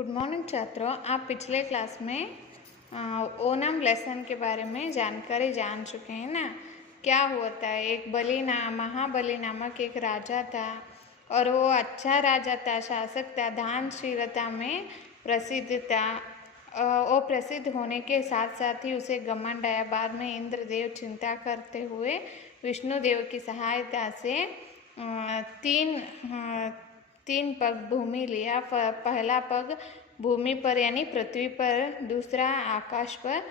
Good morning छात्रों। आप पिछले क्लास में ओणम लेसन के बारे में जानकारी जान चुके हैं ना। क्या हुआ था, एक महाबली नामक एक राजा था और वो अच्छा राजा था, शासक था, दानशीलता में प्रसिद्ध था। वो प्रसिद्ध होने के साथ साथ ही उसे घमंड आया। बाद में इंद्रदेव चिंता करते हुए विष्णुदेव की सहायता से तीन पग भूमि लिया। पहला पग भूमि पर यानी पृथ्वी पर, दूसरा आकाश पर,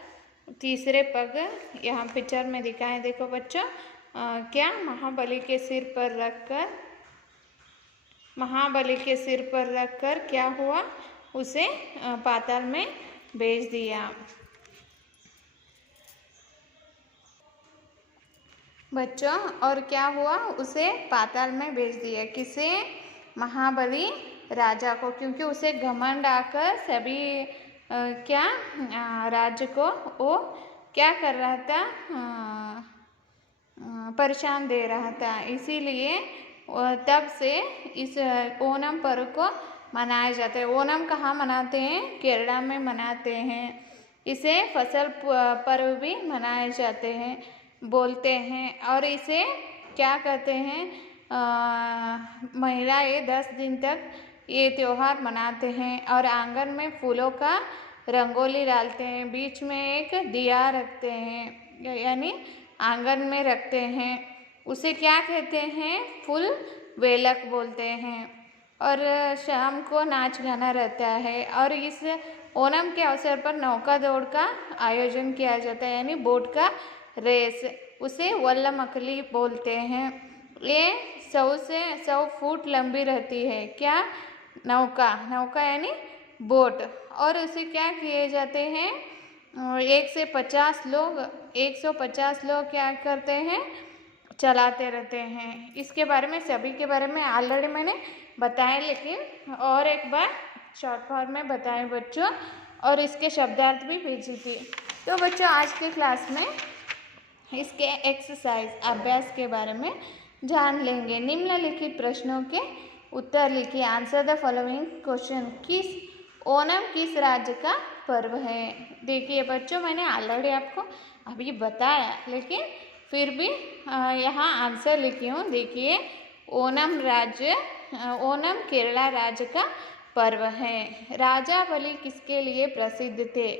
तीसरे पग यहाँ पिक्चर में दिखाए देखो बच्चों। क्या महाबली के सिर पर रखकर क्या हुआ, उसे पाताल में भेज दिया। बच्चों और क्या हुआ, उसे पाताल में भेज दिया। किसे? महाबली राजा को, क्योंकि उसे घमंड आकर सभी राज्य को वो क्या कर रहा था, परेशान दे रहा था। इसीलिए तब से इस ओणम पर्व को मनाया जाता है। ओणम कहाँ मनाते हैं? केरला में मनाते हैं। इसे फसल पर्व भी मनाए जाते हैं, बोलते हैं। और इसे क्या कहते हैं, महिलाएं 10 दिन तक ये त्योहार मनाते हैं और आंगन में फूलों का रंगोली डालते हैं, बीच में एक दिया रखते हैं, यानी आंगन में रखते हैं। उसे क्या कहते हैं? फुल वेलक बोलते हैं। और शाम को नाच गाना रहता है। और इस ओणम के अवसर पर नौका दौड़ का आयोजन किया जाता है, यानी बोट का रेस। उसे वल्लमकली बोलते हैं। ये 100 फुट लंबी रहती है। क्या? नौका यानी बोट। और उसे क्या किए जाते हैं, 150 लोग क्या करते हैं, चलाते रहते हैं। इसके बारे में, सभी के बारे में ऑलरेडी मैंने बताया, लेकिन और एक बार शॉर्ट फॉर्म में बताए बच्चों, और इसके शब्दार्थ भी भेजी थी। तो बच्चों आज के क्लास में इसके एक्सरसाइज अभ्यास के बारे में जान लेंगे। निम्नलिखित प्रश्नों के उत्तर लिखिए। Answer the following question. Onam किस राज्य का पर्व है? देखिए बच्चों, मैंने ऑलरेडी आपको अभी बताया, लेकिन फिर भी यहाँ आंसर लिखी हूँ। देखिए, ओणम केरला राज्य का पर्व है। राजा बलि किसके लिए प्रसिद्ध थे?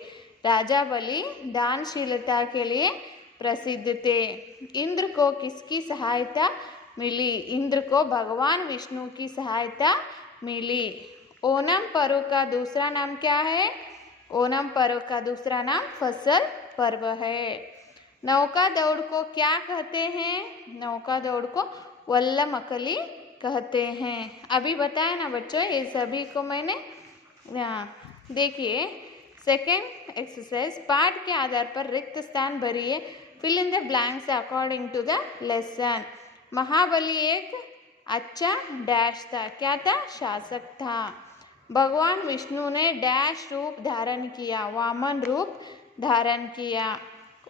राजा बलि दानशीलता के लिए प्रसिद्ध थे। इंद्र को किसकी सहायता मिली? इंद्र को भगवान विष्णु की सहायता मिली। ओणम पर्व का दूसरा नाम क्या है? ओणम पर्व का दूसरा नाम फसल पर्व है। नौका दौड़ को क्या कहते हैं? नौका दौड़ को वल्लमकली कहते हैं। अभी बताया ना बच्चों, ये सभी को मैंने। देखिए सेकेंड एक्सरसाइज, पाठ के आधार पर रिक्त स्थान भरिए। Fill in the blanks according to the lesson. Mahabali एक अच्छा डैश था। क्या था? शासक था। भगवान विष्णु ने डैश रूप धारण किया, वामन रूप धारण किया।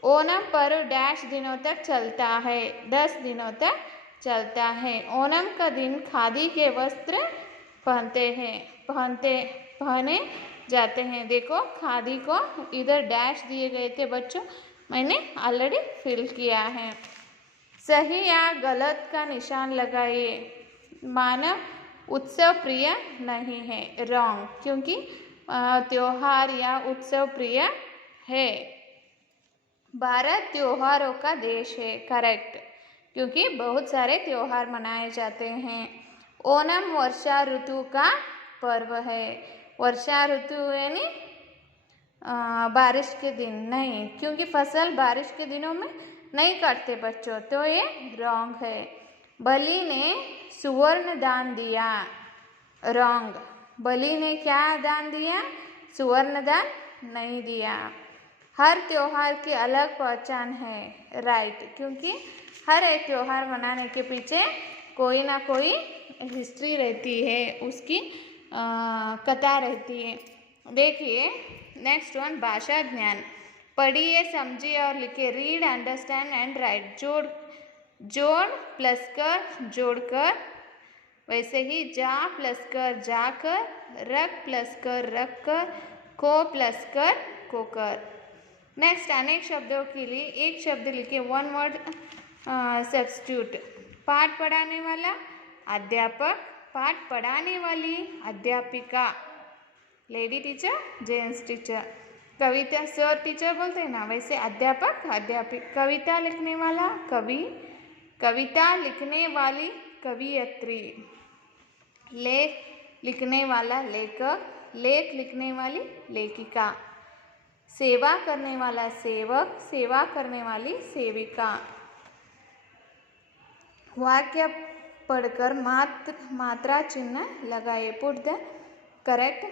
ओणम पर्व डैश दिनों तक चलता है, 10 दिनों तक चलता है। ओणम का दिन खादी के वस्त्र पहने जाते हैं। देखो खादी को इधर डैश दिए गए थे बच्चों, मैंने ऑलरेडी फिल किया है। सही या गलत का निशान लगाइए। मानव उत्सव प्रिय नहीं है, रॉन्ग, क्योंकि त्योहार या उत्सव प्रिय है। भारत त्योहारों का देश है, करेक्ट, क्योंकि बहुत सारे त्योहार मनाए जाते हैं। ओणम वर्षा ऋतु का पर्व है। वर्षा ऋतु यानी बारिश के दिन नहीं, क्योंकि फसल बारिश के दिनों में नहीं काटते बच्चों, तो ये रॉन्ग है। बलि ने सुवर्ण दान दिया, रॉन्ग। बलि ने क्या दान दिया? सुवर्ण दान नहीं दिया। हर त्योहार की अलग पहचान है, राइट, क्योंकि हर एक त्योहार मनाने के पीछे कोई ना कोई हिस्ट्री रहती है, उसकी कथा रहती है। देखिए नेक्स्ट वन, भाषा ज्ञान। पढ़िए, समझिए और लिखिए। Read, understand and right. जोड़ प्लस कर जोड़कर, वैसे ही जा प्लस कर जाकर, रक प्लस कर रख कर, को प्लस कर कोकर। नेक्स्ट अनेक शब्दों के लिए एक शब्द लिखे, वन वर्ड सब्स्टिट्यूट। पाठ पढ़ाने वाला अध्यापक, पाठ पढ़ाने वाली अध्यापिका, लेडी टीचर जेंट्स टीचर। कविता सर टीचर बोलते हैं ना, वैसे अध्यापक अध्यापिका। कविता लिखने वाला कवि, कविता लिखने वाली कवियत्री। लेख लिखने वाला लेखक, लेख लिखने वाली लेखिका। सेवा करने वाला सेवक, सेवा करने वाली सेविका। वाक्य पढ़कर मात्रा चिन्ह लगाए, पुट द करेक्ट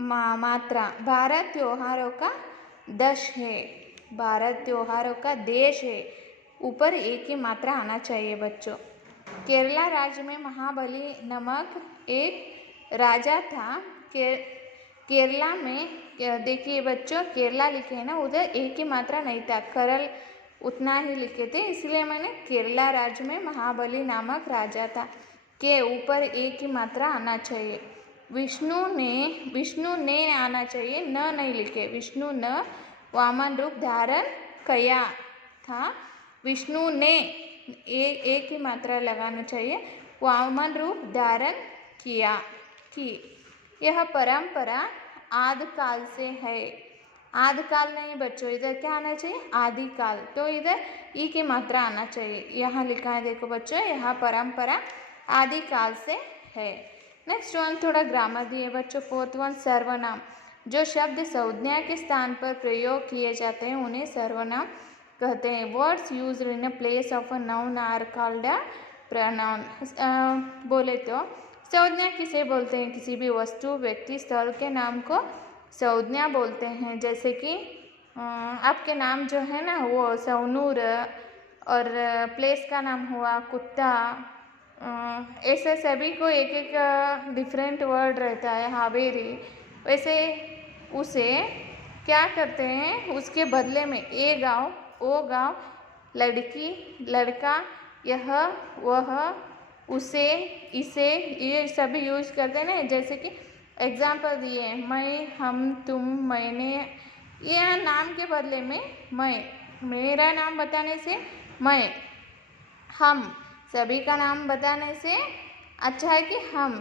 मात्रा। भारत त्योहारों का देश है, भारत त्योहारों का देश है, ऊपर एक ही मात्रा आना चाहिए बच्चों। केरला राज्य में महाबली नामक एक राजा था। केरला में देखिए बच्चों, केरला लिखे है ना, उधर एक ही मात्रा नहीं था, करल उतना ही लिखे थे, इसलिए मैंने केरला राज्य में महाबली नामक राजा था के ऊपर एक ही मात्रा आना चाहिए। विष्णु ने आना चाहिए, न नहीं लिखे। विष्णु न वामन रूप धारण किया था, विष्णु ने एक ही मात्रा लगाना चाहिए, वामन रूप धारण किया की। यह परंपरा आदिकाल से है, आदिकाल नहीं बच्चों, इधर क्या आना चाहिए, आदिकाल, तो इधर ई की मात्रा आना चाहिए। यहाँ लिखा है देखो बच्चों, यह परंपरा आदिकाल से है। नेक्स्ट वन थोड़ा ग्रामर दिए बच्चों। फोर्थ वन सर्वनाम। जो शब्द संज्ञा के स्थान पर प्रयोग किए जाते हैं उन्हें सर्वनाम कहते हैं। Words used in a place of a noun are called a pronoun. बोले तो संज्ञा किसे बोलते हैं, किसी भी वस्तु व्यक्ति स्थल के नाम को संज्ञा बोलते हैं। जैसे कि आपके नाम जो है ना वो सवनूर, और प्लेस का नाम हुआ कुत्ता, ऐसे सभी को एक एक डिफरेंट वर्ड रहता है, हावेरी। वैसे उसे क्या करते हैं, उसके बदले में ए गाँव, ओ गाँव, लड़की, लड़का, यह, वह, उसे, इसे, ये सभी यूज करते हैं ना। जैसे कि एग्जाम्पल दिए, मैं, हम, तुम, मैंने, यह नाम के बदले में मैं, मेरा नाम बताने से मैं, हम, सभी का नाम बताने से अच्छा है कि हम,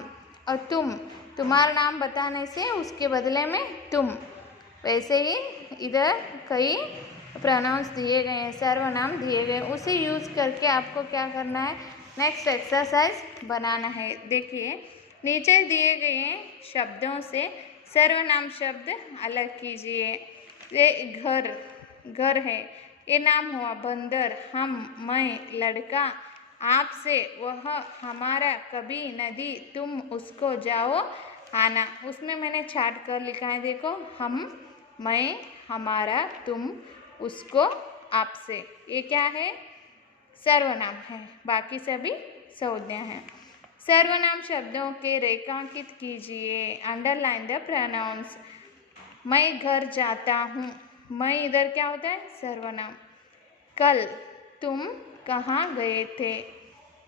और तुम, तुम्हारा नाम बताने से उसके बदले में तुम। वैसे ही इधर कई प्रोनाउंस दिए गए हैं, सर्वनाम दिए गए, उसे यूज़ करके आपको क्या करना है, नेक्स्ट एक्सरसाइज बनाना है। देखिए नीचे दिए गए शब्दों से सर्वनाम शब्द अलग कीजिए। ये घर, घर है, ये नाम हुआ बंदर, हम, मैं, लड़का, आपसे, वह, हमारा, कभी, नदी, तुम, उसको, जाओ, आना। उसमें मैंने छाट कर लिखा है देखो, हम, मैं, हमारा, तुम, उसको, आपसे। ये क्या है, सर्वनाम है, बाकी सभी संज्ञा हैं। सर्वनाम शब्दों के रेखांकित कीजिए, अंडरलाइन द प्रोनाउंस। मैं घर जाता हूँ, मैं इधर क्या होता है, सर्वनाम। कल, तुम कहाँ गए थे,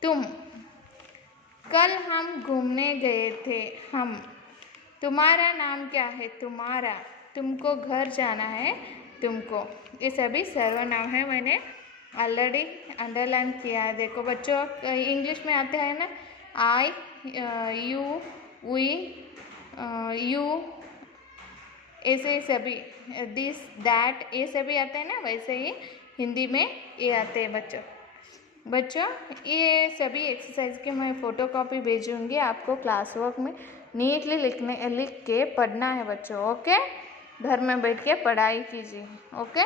तुम। कल हम घूमने गए थे, हम। तुम्हारा नाम क्या है, तुम्हारा। तुमको घर जाना है, तुमको। ये सभी सर्वनाम है, मैंने ऑलरेडी अंडरलाइन किया है। देखो बच्चों, इंग्लिश में आता है ना, आई, यू, वी, यू, ऐसे सभी, दिस, दैट, ये सभी आते हैं ना, वैसे ही हिंदी में ये आते हैं बच्चों। ये सभी एक्सरसाइज के मैं फ़ोटोकॉपी भेजूँगी आपको क्लास वर्क में। नीटली लिख के पढ़ना है बच्चों, ओके। घर में बैठ के पढ़ाई कीजिए, ओके।